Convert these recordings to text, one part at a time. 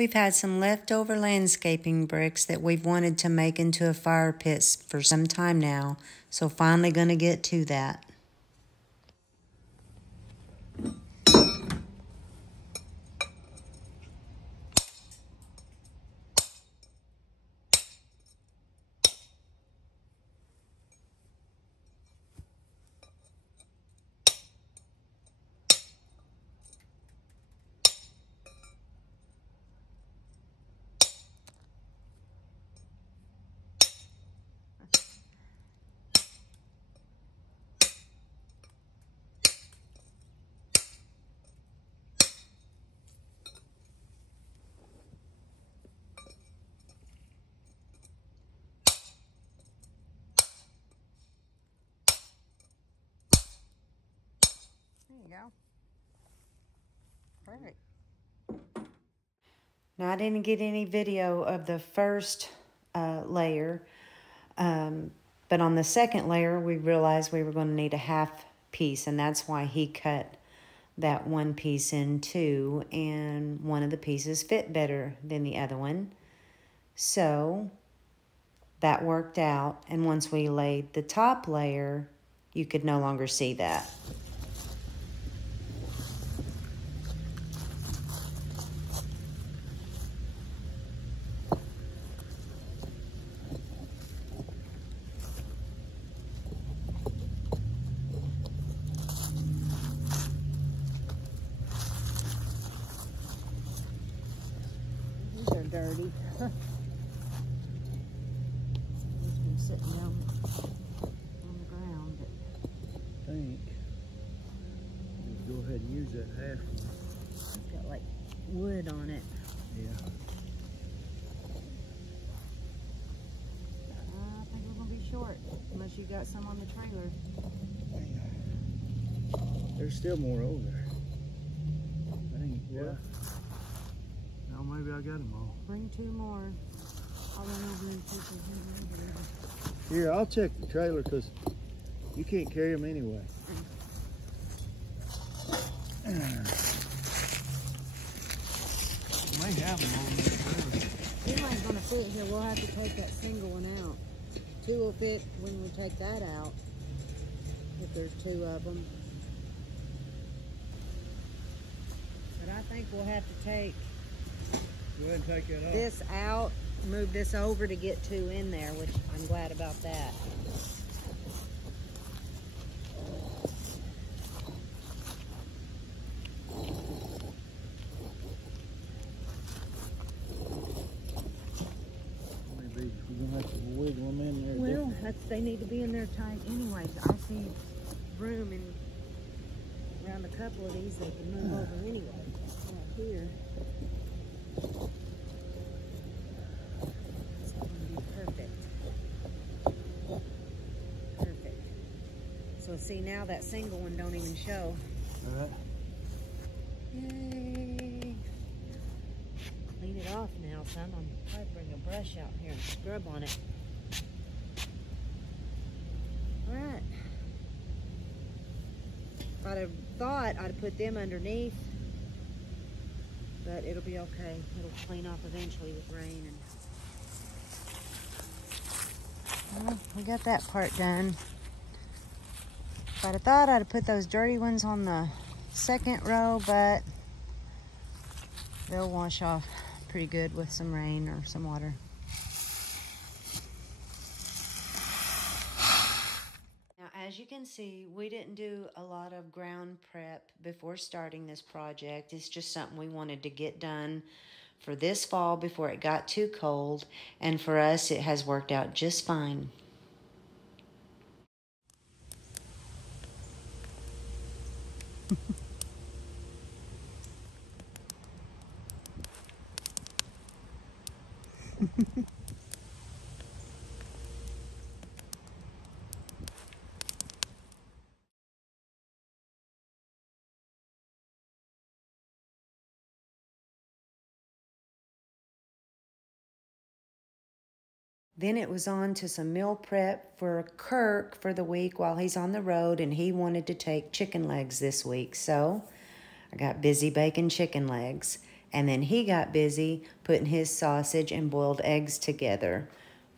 We've had some leftover landscaping bricks that we've wanted to make into a fire pit for some time now, so finally gonna get to that. There you go. Perfect. Now, I didn't get any video of the first layer, but on the second layer, we realized we were going to need a half piece, and that's why he cut that one piece in two, and one of the pieces fit better than the other one. So that worked out, and once we laid the top layer, you could no longer see that. Dirty. It's been sitting down on the ground. I think just go ahead and use that half. It's got like wood on it. Yeah. I think we're gonna be short unless you got some on the trailer. There's still more over there. I think. Yeah. Now maybe I got them all. Bring two more. I'll run over and take them. Here, I'll check the trailer because you can't carry them anyway. You may have them over there. Two one's gonna fit here. We'll have to take that single one out. Two will fit when we take that out. If there's two of them. But I think we'll have to take Go ahead and take that off. this out, move this over to get two in there, which I'm glad about that. Maybe we're gonna have to wiggle them in there. Well, they need to be in there tight anyways. I see room in around a couple of these they can move over anyway. Right here. It's going to be perfect. Perfect. So see, now that single one don't even show. All right. Yay. Clean it off now, son. I'll probably bring a brush out here and scrub on it. All right. If I'd have thought I'd put them underneath, but it'll be okay. It'll clean off eventually with rain. And well, we got that part done. If I'd have thought I'd have put those dirty ones on the second row, but they'll wash off pretty good with some rain or some water. As you can see, we didn't do a lot of ground prep before starting this project. It's just something we wanted to get done for this fall before it got too cold. And for us, it has worked out just fine. Then it was on to some meal prep for Kirk for the week while he's on the road, and he wanted to take chicken legs this week. So I got busy baking chicken legs. And then he got busy putting his sausage and boiled eggs together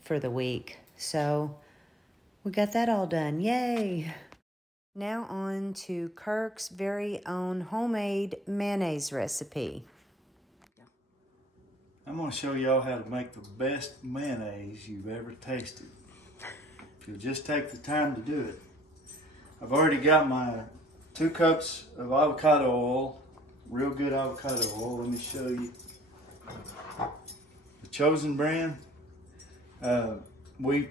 for the week. So we got that all done. Yay! Now on to Kirk's very own homemade mayonnaise recipe. I'm going to show y'all how to make the best mayonnaise you've ever tasted. If you'll just take the time to do it. I've already got my 2 cups of avocado oil, real good avocado oil. Let me show you. The Chosen brand. We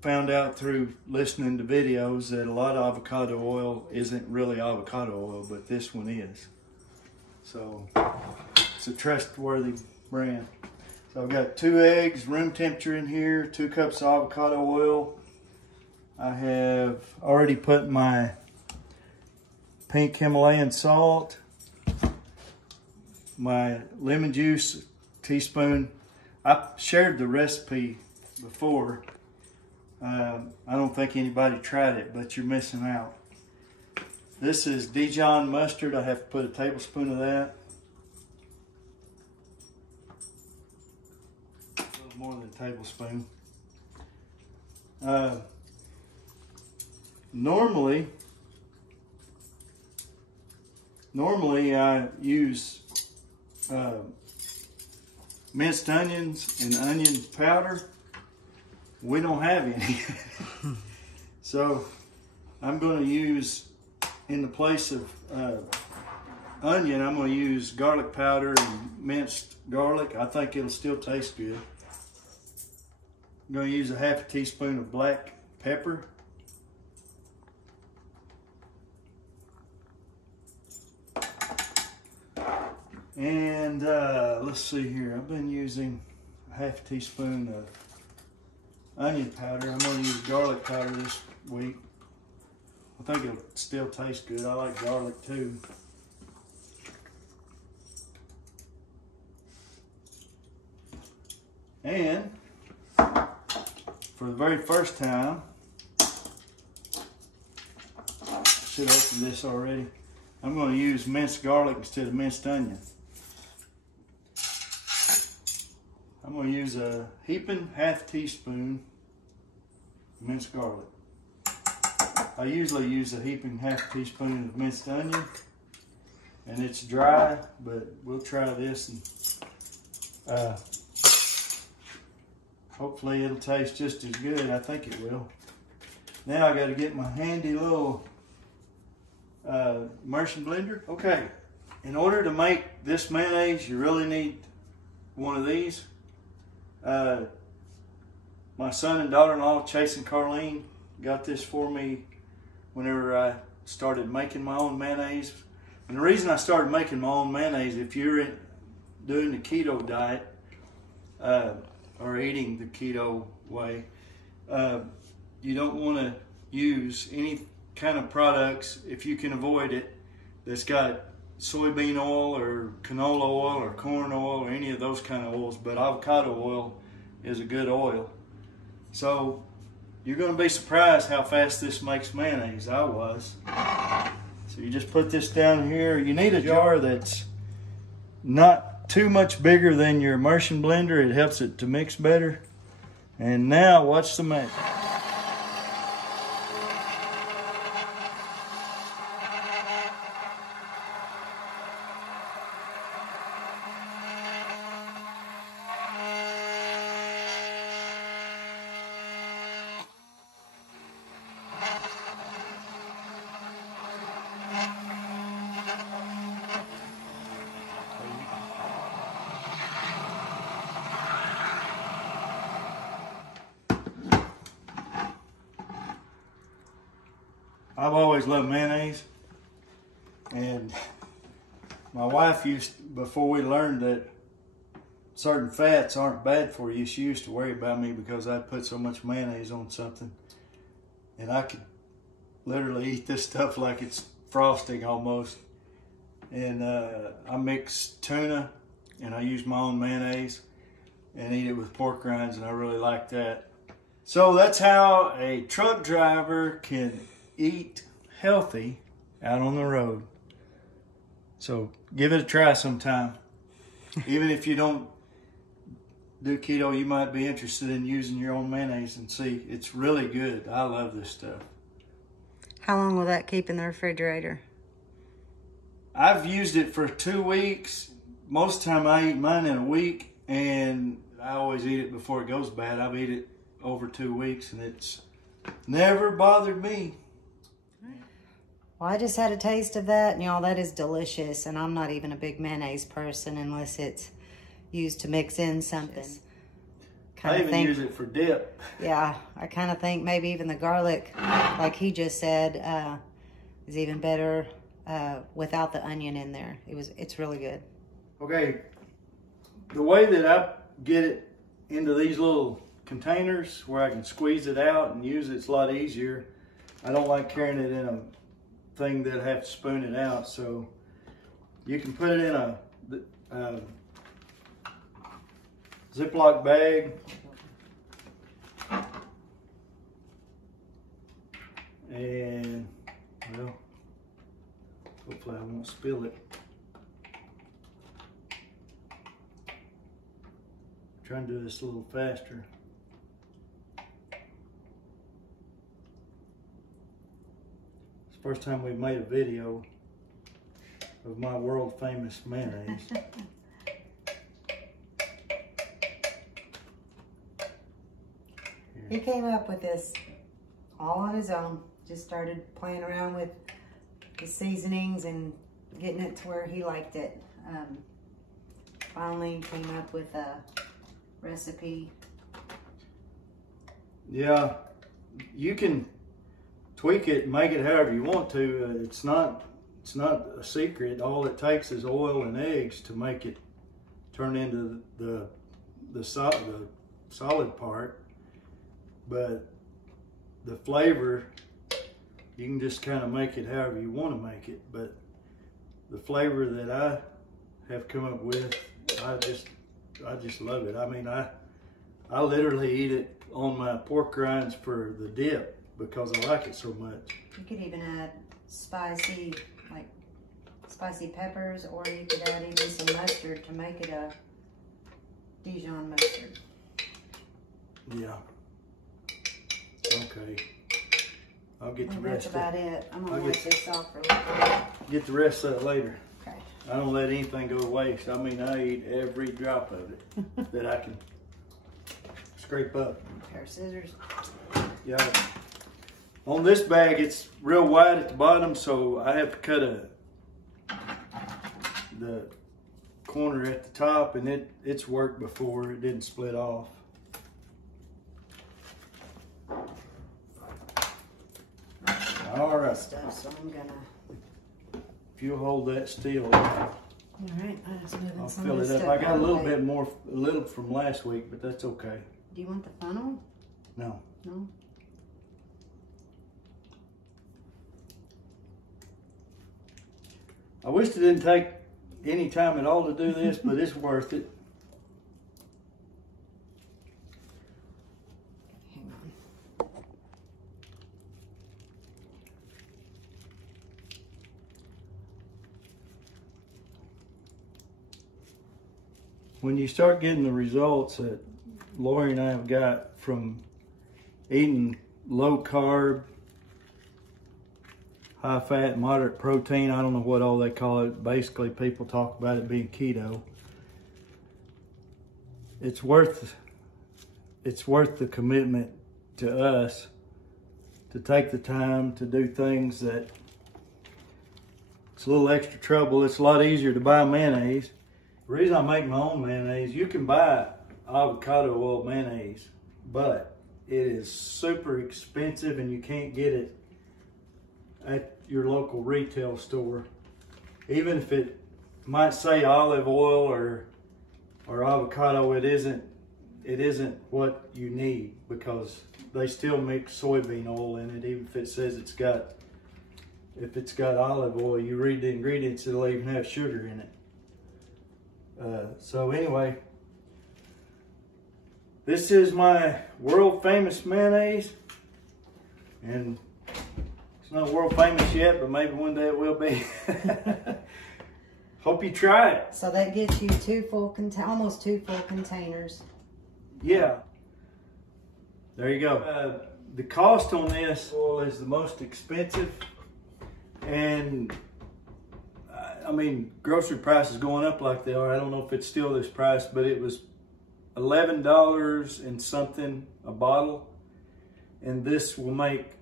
found out through listening to videos that a lot of avocado oil isn't really avocado oil, but this one is. So it's a trustworthy brand. So I've got 2 eggs, room temperature in here, 2 cups of avocado oil. I have already put my pink Himalayan salt, my lemon juice, teaspoon. I shared the recipe before. I don't think anybody tried it, but you're missing out. This is Dijon mustard. I have to put a tablespoon of that. A little more than a tablespoon. Normally I use minced onions and onion powder. We don't have any. So I'm going to use, in the place of onion, I'm going to use garlic powder and minced garlic. I think it'll still taste good. I'm going to use a half a teaspoon of black pepper. And let's see here. I've been using a half a teaspoon of onion powder. I'm going to use garlic powder this week. I think it'll still taste good. I like garlic too. And for the very first time, I should have opened this already. I'm going to use minced garlic instead of minced onion. I'm going to use a heaping half teaspoon minced garlic. I usually use a heaping half teaspoon of minced onion, and it's dry, but we'll try this and hopefully it'll taste just as good. I think it will. Now I got to get my handy little immersion blender. Okay, in order to make this mayonnaise, you really need one of these. My son and daughter-in-law, Chase and Carlene, got this for me whenever I started making my own mayonnaise. And the reason I started making my own mayonnaise, if you're doing the keto diet or eating the keto way, you don't want to use any kind of products, if you can avoid it, that's got soybean oil or canola oil or corn oil or any of those kind of oils, but avocado oil is a good oil. So you're going to be surprised how fast this makes mayonnaise. I was. So you just put this down here. You need a jar that's not too much bigger than your immersion blender. It helps it to mix better. And now watch the magic. I've always loved mayonnaise, and my wife before we learned that certain fats aren't bad for you, she used to worry about me because I put so much mayonnaise on something, and I could literally eat this stuff like it's frosting almost. And I mix tuna, and I use my own mayonnaise and eat it with pork rinds, and I really like that. So that's how a truck driver can eat healthy out on the road. So give it a try sometime. Even if you don't do keto, you might be interested in using your own mayonnaise and see. It's really good. I love this stuff. How long will that keep in the refrigerator? I've used it for 2 weeks. Most of the time I eat mine in a week, and I always eat it before it goes bad. I've eaten it over 2 weeks, and it's never bothered me. Well, I just had a taste of that, and y'all, that is delicious. And I'm not even a big mayonnaise person unless it's used to mix in something. I even use it for dip. Yeah, I kind of think maybe even the garlic, like he just said, is even better without the onion in there. It's really good. Okay, the way that I get it into these little containers where I can squeeze it out and use it's a lot easier. I don't like carrying it in a thing that I have to spoon it out, so you can put it in a Ziploc bag, and well, hopefully I won't spill it. Try and do this a little faster. It's the first time we've made a video of my world famous mayonnaise. He came up with this all on his own. Just started playing around with the seasonings and getting it to where he liked it. Finally came up with a recipe. Yeah, you can tweak it and make it however you want to. It's not a secret. All it takes is oil and eggs to make it turn into the solid part. But the flavor, you can just kind of make it however you want to make it. But the flavor that I have come up with, I just love it. I mean, I literally eat it on my pork rinds for the dip because I like it so much. You could even add spicy peppers, or you could add even some mustard to make it a Dijon mustard. Yeah. Okay. I'll get the rest. That's about it. I'm gonna I'll wipe this off for a little bit. Get the rest of it later. Okay. I don't let anything go to waste. I mean, I eat every drop of it that I can scrape up. A pair of scissors. Yeah. On this bag, it's real wide at the bottom, so I have to cut the corner at the top, and it's worked before. It didn't split off. All right. Stuff, so I'm gonna. If you'll hold that still, All right, I was moving I'll some fill of it this up. stuff I got out a of the little way. bit more, a little from last week, but that's okay. Do you want the funnel? No. No. I wish it didn't take any time at all to do this, but it's worth it. Hang on. When you start getting the results that Lori and I have got from eating low carb, high fat, moderate protein, I don't know what all they call it. Basically, people talk about it being keto. It's worth the commitment to us to take the time to do things that it's a little extra trouble. It's a lot easier to buy mayonnaise. The reason I make my own mayonnaise, you can buy avocado oil mayonnaise, but it is super expensive and you can't get it at your local retail store. Even if it might say olive oil or avocado, it isn't what you need, because they still mix soybean oil in it. Even if it says it's got olive oil, you read the ingredients, it'll even have sugar in it. So anyway, this is my world famous mayonnaise, and it's not world famous yet, but maybe one day it will be. Hope you try it. So that gets you almost two full containers. Yeah. There you go. The cost on this oil is the most expensive, and I mean, grocery prices going up like they are. I don't know if it's still this price, but it was $11 and something a bottle, and this will make,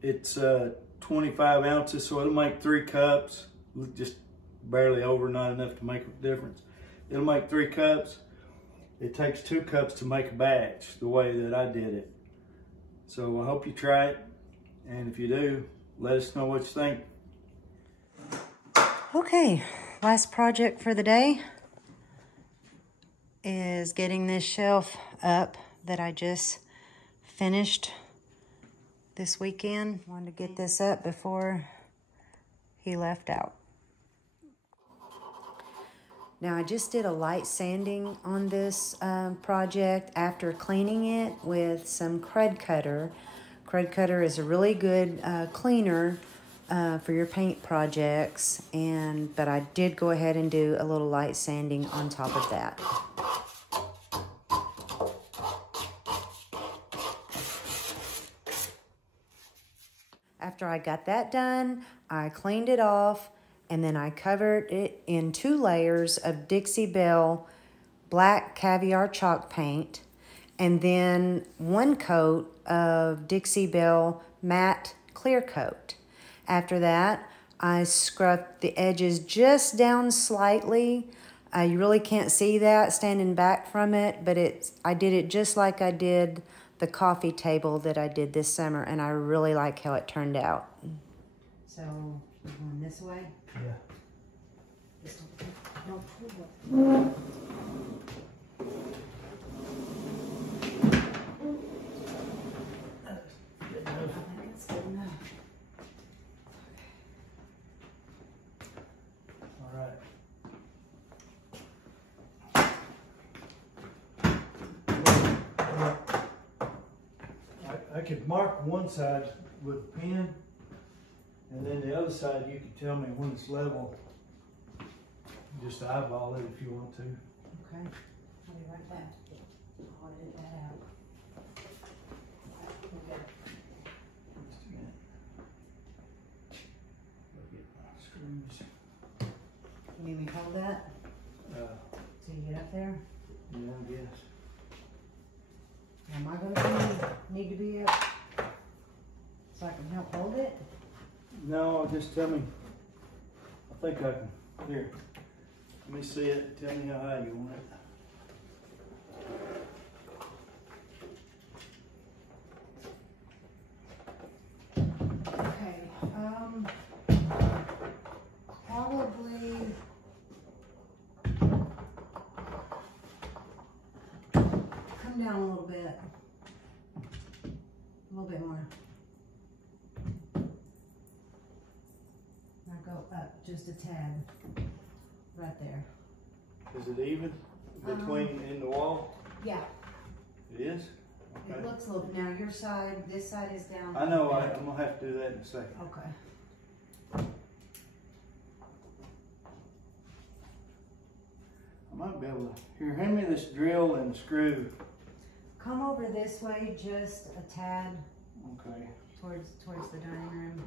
it's 25 ounces, so it'll make 3 cups, just barely over, not enough to make a difference. It'll make 3 cups. It takes 2 cups to make a batch, the way that I did it. So I hope you try it, and if you do, let us know what you think. Okay, last project for the day is getting this shelf up that I just finished this weekend. Wanted to get this up before he left out. Now I just did a light sanding on this project after cleaning it with some Crud Cutter. Crud Cutter is a really good cleaner for your paint projects, but I did go ahead and do a little light sanding on top of that. After I got that done, I cleaned it off, and then I covered it in 2 layers of Dixie Belle black caviar chalk paint, and then 1 coat of Dixie Belle matte clear coat. After that, I scrubbed the edges just down slightly. You really can't see that standing back from it, but I did it just like I did the coffee table that I did this summer, and I really like how it turned out. So, we're going this way? Yeah. Just don't pull it. I could mark one side with a pen, and then the other side you could tell me when it's level. Just eyeball it if you want to. Okay, I'll be right back. I'll edit that out. Okay. Just a minute. Look at my screws. You need me to hold that? So you get up there? Yeah, I guess. Am I gonna need to be up so I can help hold it? No, just tell me. I think I can. Here, let me see it. Tell me how high you want it. Okay, probably come down a little bit. A little bit more. Now go up just a tad. Right there. Is it even between in the wall? Yeah. It is? Okay. It looks a little, now your side, this side is down. I know, I'm gonna have to do that in a second. Okay. I might be able to, here, hand me this drill and screw. Come over this way just a tad. Okay. Towards the dining room.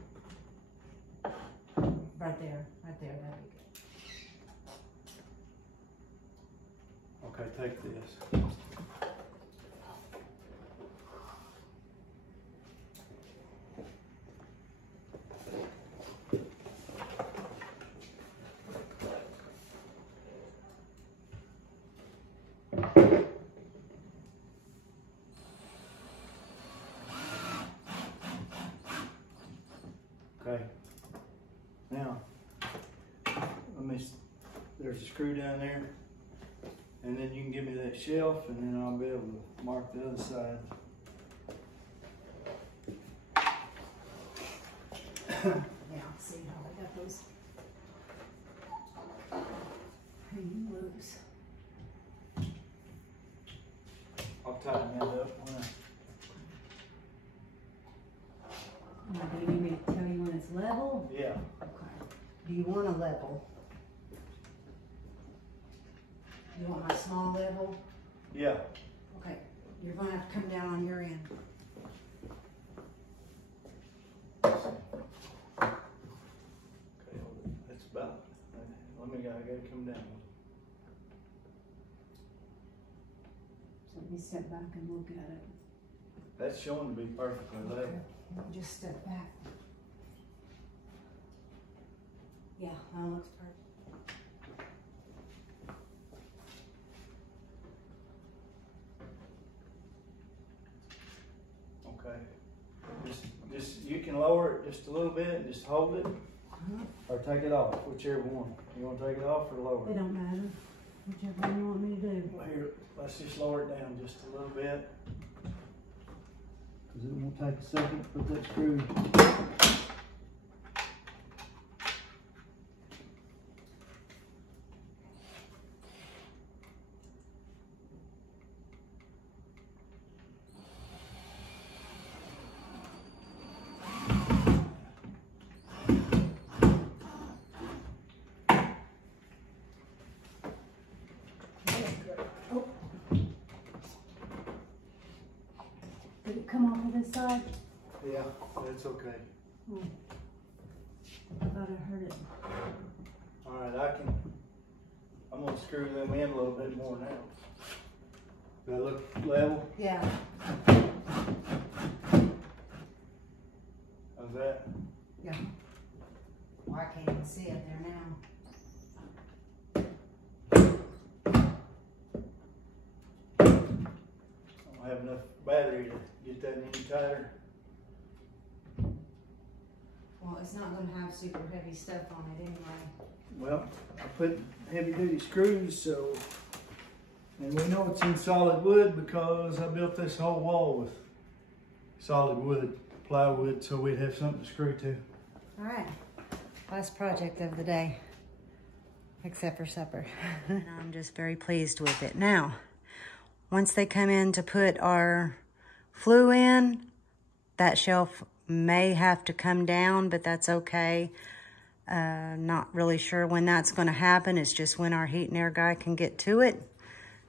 Right there, that'd be good. Okay, take this. Okay. Now, there's a screw down there, and then you can give me that shelf, and then I'll be able to mark the other side. Yeah, see how I got those hanging loose. I'll tighten that up when Now, do you need me to tell you when it's level? yeah. Okay. Do you want a level? You want my small level? Yeah. Okay, you're gonna have to come down on your end. Okay, that's about. I gotta come down. So let me step back and look at it. That's showing to be perfectly level. Okay, let me just step back. Yeah, that looks perfect. Okay. Just you can lower it just a little bit and just hold it, or take it off, whichever one. You want to take it off or lower It it? don't matter. Whichever one you want me to do. Well, here, let's just lower it down just a little bit. Because it won't take a second to put that screw. Did it come off of this side? Yeah, that's okay. Oh. I thought I heard it. All right, I'm gonna screw them in a little bit more now. Do I look level? Yeah. How's that? Yeah. Well, I can't even see it there now. I don't have enough battery to get that any tighter. Well, it's not going to have super heavy stuff on it anyway. Well, I put heavy duty screws, so, and we know it's in solid wood because I built this whole wall with solid wood, plywood, so we'd have something to screw to. All right. Last project of the day, except for supper. I'm just very pleased with it. Now, once they come in to put our flue in, that shelf may have to come down, but that's okay. Not really sure when that's going to happen. It's just when our heat and air guy can get to it.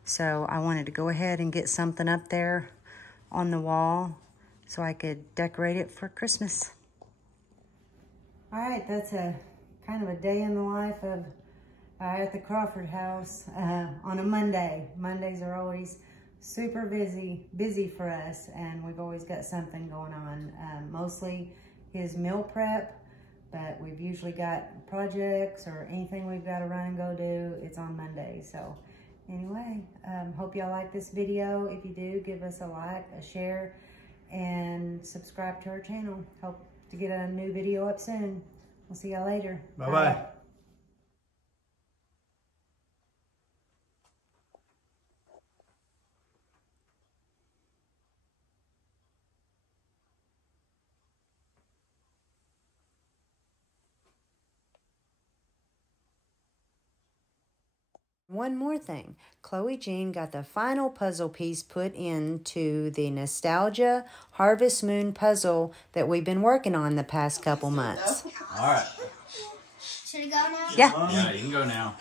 So I wanted to go ahead and get something up there on the wall so I could decorate it for Christmas. All right, that's a kind of a day in the life of at the Crawford house on a Monday. Mondays are always super busy for us, and we've always got something going on. Mostly his meal prep, but we've usually got projects or anything we've got to run and go do. It's on Monday. So anyway, hope y'all like this video. If you do, give us a like, a share, and subscribe to our channel. Hope to get a new video up soon. We'll see y'all later. Bye-bye. One more thing, Chloe Jean got the final puzzle piece put into the Nostalgia Harvest Moon puzzle that we've been working on the past couple months. All right. Should we go now? Yeah. Yeah, you can go now.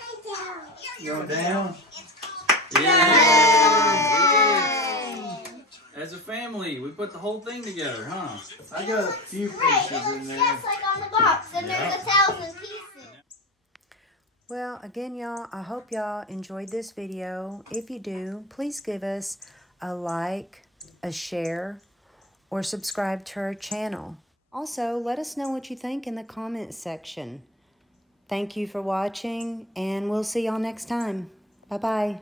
Go down. Yay! As a family, we put the whole thing together, huh? I got a few Right, pieces it in looks there. just like on the box, and Yeah. there's 1,000 pieces. Well, again, y'all, I hope y'all enjoyed this video. If you do, please give us a like, a share, or subscribe to our channel. Also, let us know what you think in the comments section. Thank you for watching, and we'll see y'all next time. Bye-bye.